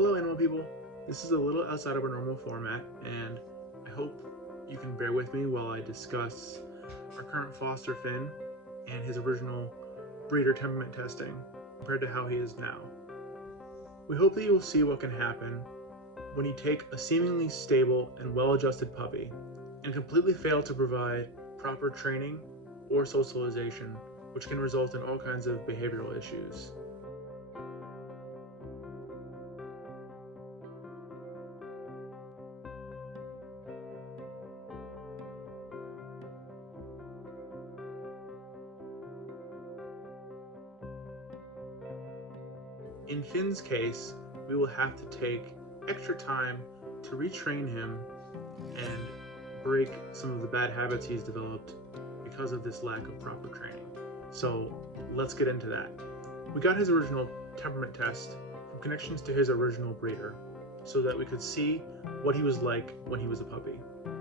Hello animal people, this is a little outside of our normal format and I hope you can bear with me while I discuss our current foster Finn and his original breeder temperament testing compared to how he is now. We hope that you will see what can happen when you take a seemingly stable and well-adjusted puppy and completely fail to provide proper training or socialization, which can result in all kinds of behavioral issues. In Finn's case, we will have to take extra time to retrain him and break some of the bad habits he's developed because of this lack of proper training. So let's get into that. We got his original temperament test from connections to his original breeder so that we could see what he was like when he was a puppy.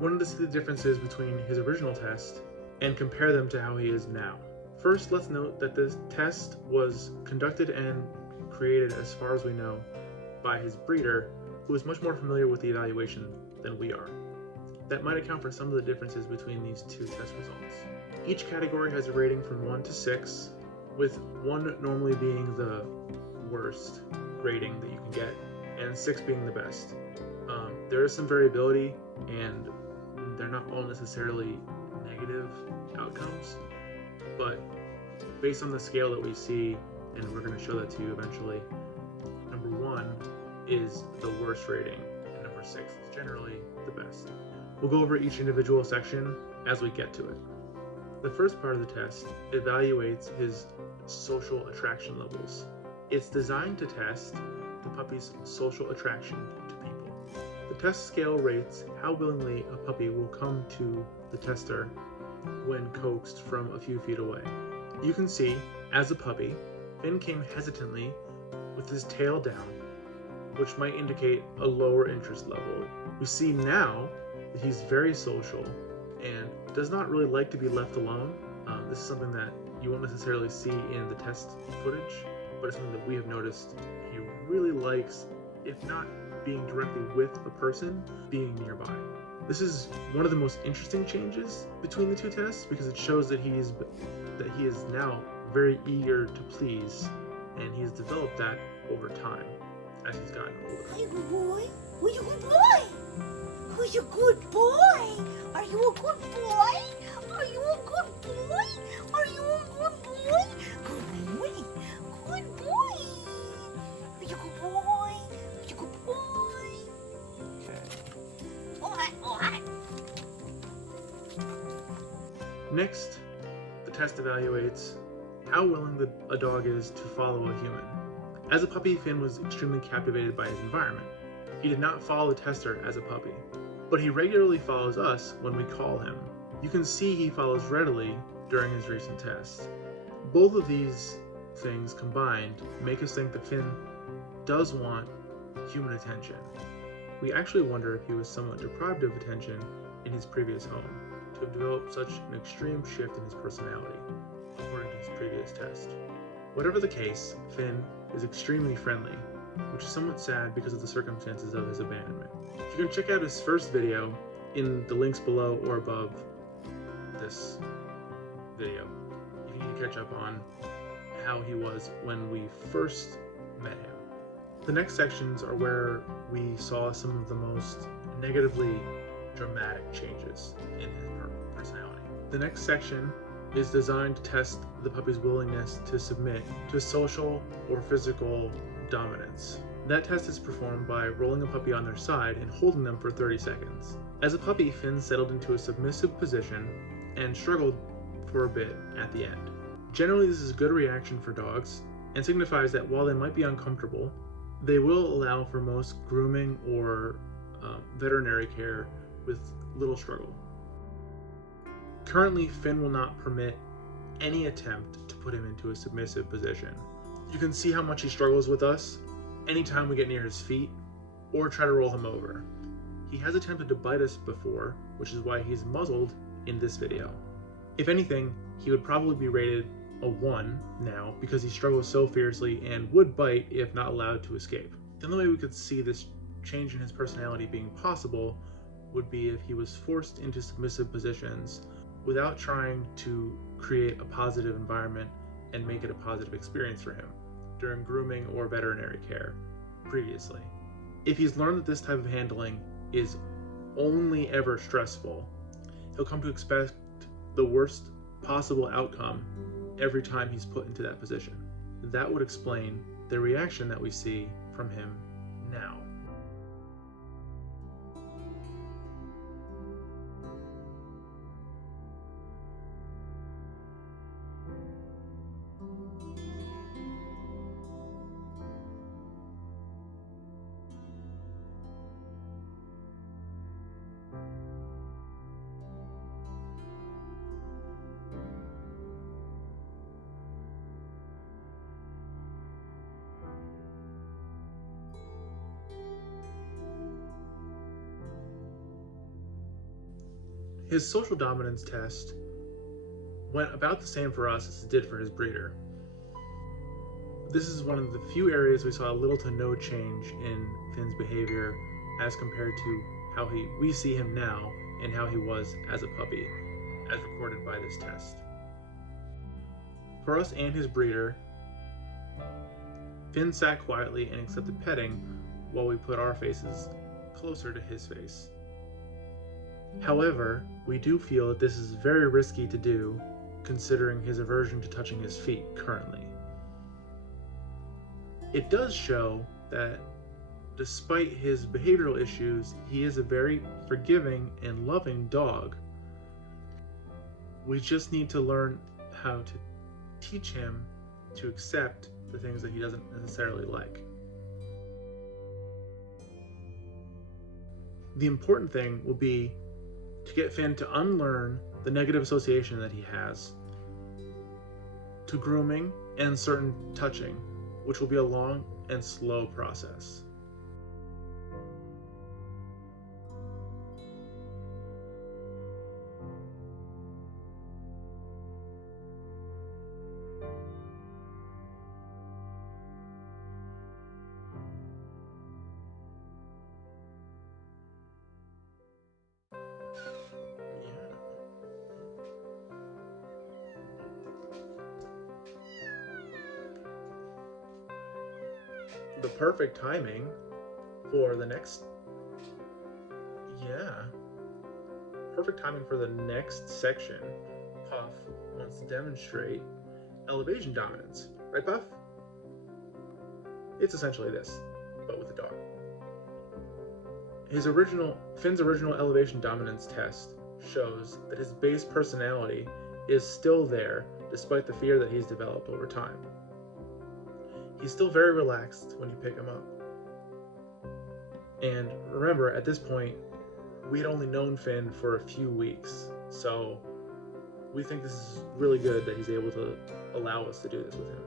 Wanted to see the differences between his original test and compare them to how he is now. First, let's note that this test was conducted and created, as far as we know, by his breeder, who is much more familiar with the evaluation than we are. That might account for some of the differences between these two test results. Each category has a rating from 1 to 6, with 1 normally being the worst rating that you can get, and 6 being the best. There is some variability, and they're not all necessarily negative outcomes, but based on the scale that we see, and we're going to show that to you eventually, number 1 is the worst rating, and number 6 is generally the best. We'll go over each individual section as we get to it. The first part of the test evaluates his social attraction levels. It's designed to test the puppy's social attraction to people. The test scale rates how willingly a puppy will come to the tester when coaxed from a few feet away. You can see, as a puppy, Finn came hesitantly with his tail down, which might indicate a lower interest level. We see now that he's very social and does not really like to be left alone. This is something that you won't necessarily see in the test footage, but it's something that we have noticed he really likes, if not being directly with a person, being nearby. This is one of the most interesting changes between the two tests because it shows that he is now very eager to please, and he's developed that over time as he's gotten older. Are you a good boy? Are you a good boy? Are you a good boy? Are you a good boy? Are you a good boy? Are you a good boy? Good boy. Good boy. Are you a good boy? Are you a good boy? Alright. Next, the test evaluates how willing a dog is to follow a human. As a puppy, Finn was extremely captivated by his environment. He did not follow the tester as a puppy, but he regularly follows us when we call him. You can see he follows readily during his recent test. Both of these things combined make us think that Finn does want human attention. We actually wonder if he was somewhat deprived of attention in his previous home to have developed such an extreme shift in his personality, according to his previous test. Whatever the case, Finn is extremely friendly, which is somewhat sad because of the circumstances of his abandonment. You can check out his first video in the links below or above this video if you need to catch up on how he was when we first met him. The next sections are where we saw some of the most negatively dramatic changes in his personality. The next section is designed to test the puppy's willingness to submit to social or physical dominance. That test is performed by rolling a puppy on their side and holding them for 30 seconds. As a puppy, Finn settled into a submissive position and struggled for a bit at the end. Generally, this is a good reaction for dogs and signifies that while they might be uncomfortable, they will allow for most grooming or veterinary care with little struggle. Currently, Finn will not permit any attempt to put him into a submissive position. You can see how much he struggles with us anytime we get near his feet or try to roll him over. He has attempted to bite us before, which is why he's muzzled in this video. If anything, he would probably be rated a 1 now because he struggles so fiercely and would bite if not allowed to escape. The only way we could see this change in his personality being possible would be if he was forced into submissive positions without trying to create a positive environment and make it a positive experience for him during grooming or veterinary care previously. If he's learned that this type of handling is only ever stressful, he'll come to expect the worst possible outcome every time he's put into that position. That would explain the reaction that we see from him now. His social dominance test went about the same for us as it did for his breeder. This is one of the few areas we saw little to no change in Finn's behavior as compared to how we see him now and how he was as a puppy, as recorded by this test. For us and his breeder, Finn sat quietly and accepted petting while we put our faces closer to his face. However, we do feel that this is very risky to do, considering his aversion to touching his feet currently. It does show that despite his behavioral issues, he is a very forgiving and loving dog. We just need to learn how to teach him to accept the things that he doesn't necessarily like. The important thing will be to get Finn to unlearn the negative association that he has to grooming and certain touching, which will be a long and slow process. The perfect timing for the next section, Puff wants to demonstrate elevation dominance, right, Puff? It's essentially this, but with a dog. Finn's original elevation dominance test shows that his base personality is still there despite the fear that he's developed over time. He's still very relaxed when you pick him up. And remember, at this point, we'd only known Finn for a few weeks, so we think this is really good that he's able to allow us to do this with him.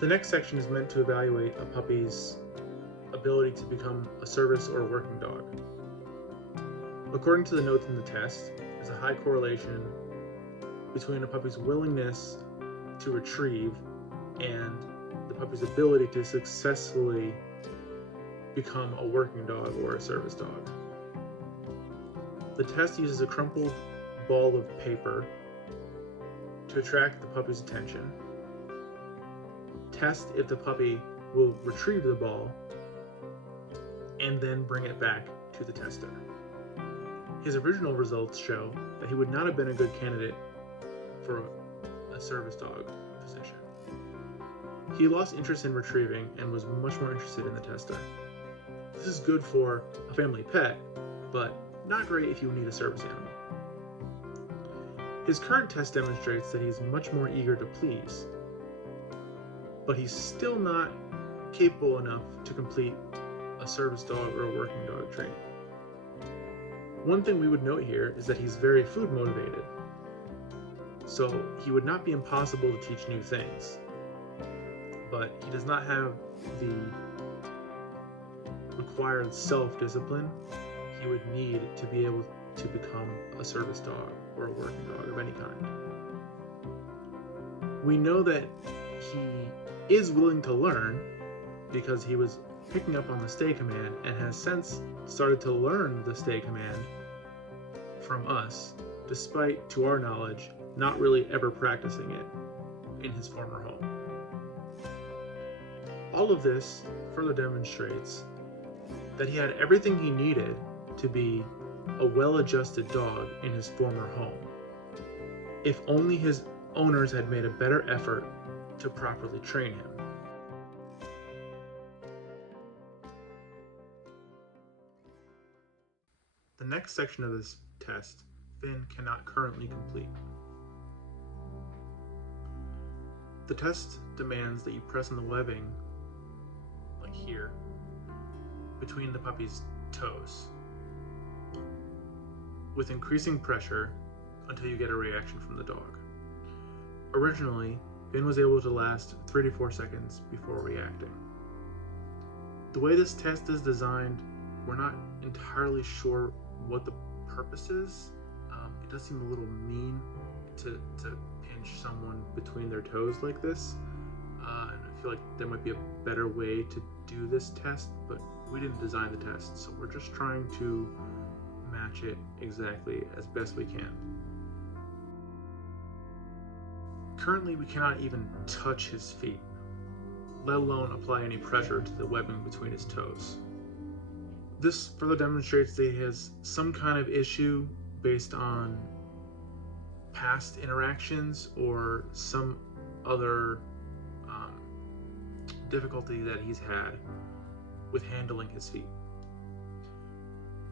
The next section is meant to evaluate a puppy's ability to become a service or a working dog. According to the notes in the test, there's a high correlation between a puppy's willingness to retrieve and the puppy's ability to successfully become a working dog or a service dog. The test uses a crumpled ball of paper to attract the puppy's attention. Test if the puppy will retrieve the ball and then bring it back to the tester. His original results show that he would not have been a good candidate for a service dog position. He lost interest in retrieving and was much more interested in the tester. This is good for a family pet, but not great if you need a service animal. His current test demonstrates that he's much more eager to please, but he's still not capable enough to complete a service dog or a working dog training. One thing we would note here is that he's very food motivated, so he would not be impossible to teach new things, but he does not have the required self-discipline he would need to be able to become a service dog or a working dog of any kind. We know that he is willing to learn because he was picking up on the stay command and has since started to learn the stay command from us, despite, to our knowledge, not really ever practicing it in his former home. All of this further demonstrates that he had everything he needed to be a well-adjusted dog in his former home, if only his owners had made a better effort to properly train him. The next section of this test, Finn cannot currently complete. The test demands that you press on the webbing, like here, between the puppy's toes, with increasing pressure until you get a reaction from the dog. Originally, Finn was able to last 3 to 4 seconds before reacting. The way this test is designed, we're not entirely sure what the purpose is. It does seem a little mean to pinch someone between their toes like this. And I feel like there might be a better way to do this test, but we didn't design the test, so we're just trying to match it exactly as best we can. Currently, we cannot even touch his feet, let alone apply any pressure to the webbing between his toes. This further demonstrates that he has some kind of issue based on past interactions or some other difficulty that he's had with handling his feet.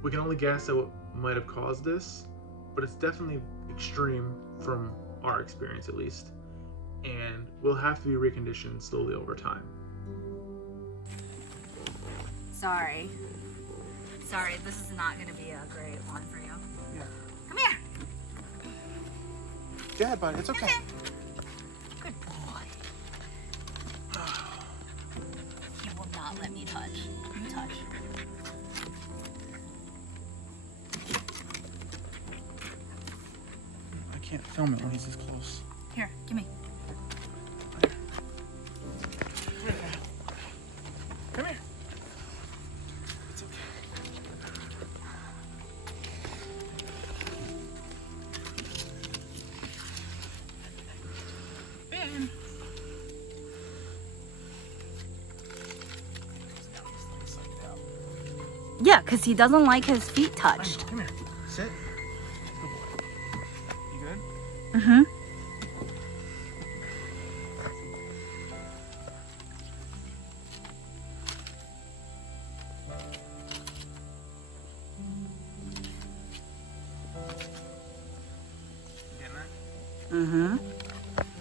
We can only guess at what might have caused this, but it's definitely extreme from our experience at least, and will have to be reconditioned slowly over time. Sorry, this is not going to be a great one for you. Yeah. Come here. Go ahead, bud. It's okay. Good boy. He will not let me touch. You touch. I can't film it when he's this close. Here, give me. Come here. It's okay. Ben. Yeah, because he doesn't like his feet touched. Come here. Sit. Good boy. You good? Mm-hmm. Getting that? Mm-hmm.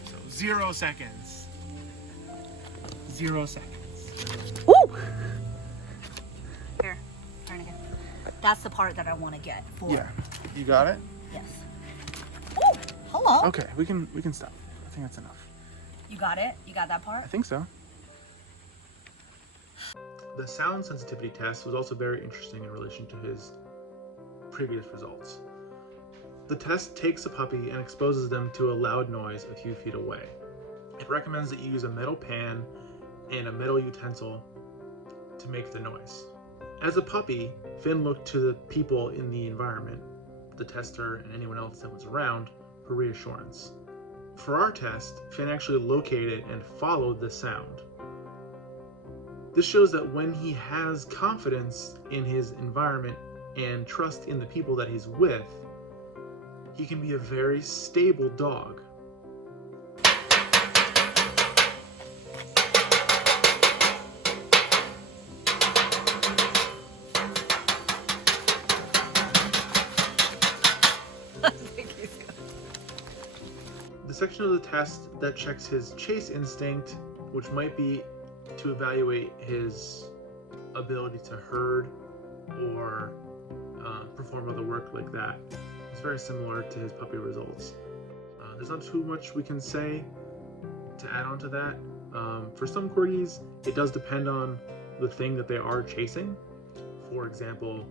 So 0 seconds. 0 seconds. Ooh! Here, turn again. That's the part that I want to get for. Yeah. You got it? Yes. Oh, hello. Okay, we can stop. I think that's enough. You got it? You got that part? I think so. The sound sensitivity test was also very interesting in relation to his previous results. The test takes a puppy and exposes them to a loud noise a few feet away. It recommends that you use a metal pan and a metal utensil to make the noise. As a puppy, Finn looked to the people in the environment, the tester and anyone else that was around, for reassurance. For our test, Finn actually located and followed the sound. This shows that when he has confidence in his environment and trust in the people that he's with, he can be a very stable dog. The section of the test that checks his chase instinct, which might be to evaluate his ability to herd or perform other work like that. It's very similar to his puppy results. There's not too much we can say to add on to that. For some corgis, it does depend on the thing that they are chasing. For example,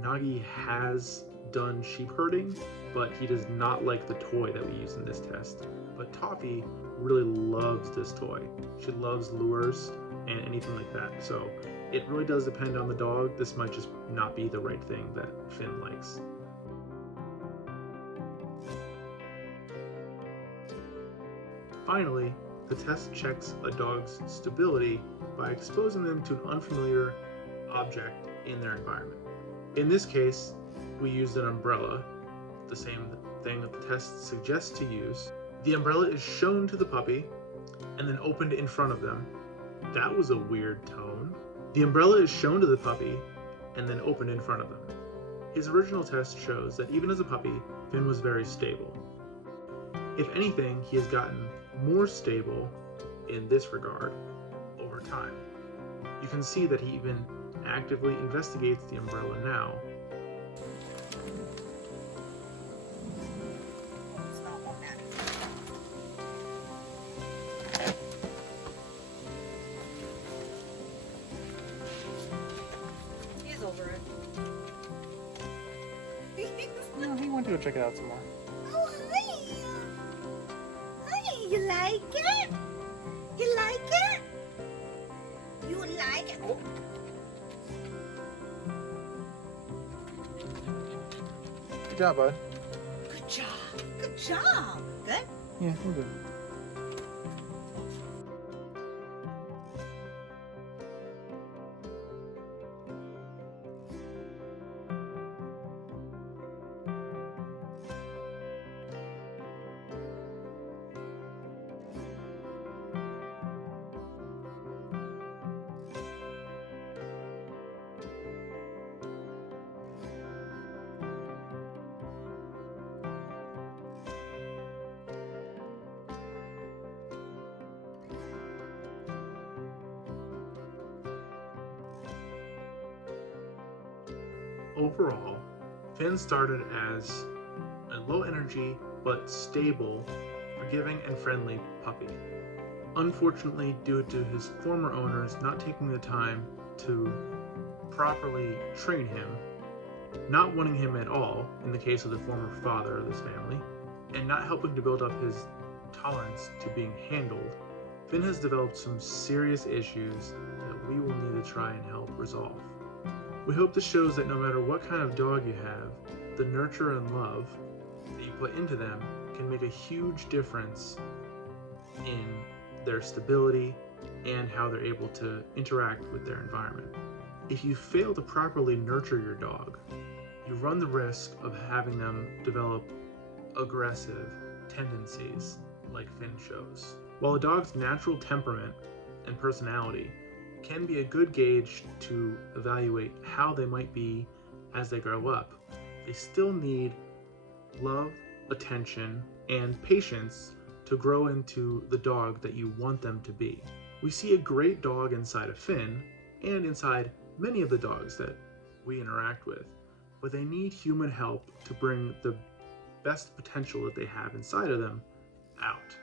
Nagi has done sheep herding, but he does not like the toy that we use in this test. But Toffee really loves this toy. She loves lures and anything like that. So it really does depend on the dog. This might just not be the right thing that Finn likes. Finally, the test checks a dog's stability by exposing them to an unfamiliar object in their environment. In this case, we used an umbrella, the same thing that the test suggests to use. The umbrella is shown to the puppy and then opened in front of them. That was a weird tone. The umbrella is shown to the puppy and then opened in front of them. His original test shows that even as a puppy, Finn was very stable. If anything, he has gotten more stable in this regard over time. You can see that he even actively investigates the umbrella now. It's not on that. He's over it. No, he wanted to go check it out some more. Oh, hi. Hi, you like it? You like it? You like it? Oh. Good job, bud. Good job. Good job. Good? Yeah, we're good. Overall, Finn started as a low energy but stable, forgiving and friendly puppy. Unfortunately, due to his former owners not taking the time to properly train him, not wanting him at all in the case of the former father of this family, and not helping to build up his tolerance to being handled, Finn has developed some serious issues that we will need to try and help resolve. We hope this shows that no matter what kind of dog you have, the nurture and love that you put into them can make a huge difference in their stability and how they're able to interact with their environment. If you fail to properly nurture your dog, you run the risk of having them develop aggressive tendencies like Finn shows. While a dog's natural temperament and personality can be a good gauge to evaluate how they might be as they grow up, they still need love, attention, and patience to grow into the dog that you want them to be. We see a great dog inside of Finn and inside many of the dogs that we interact with, but they need human help to bring the best potential that they have inside of them out.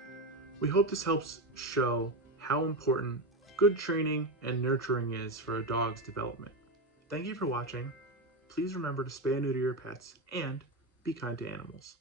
We hope this helps show how important good training and nurturing is for a dog's development. Thank you for watching. Please remember to spay and neuter your pets and be kind to animals.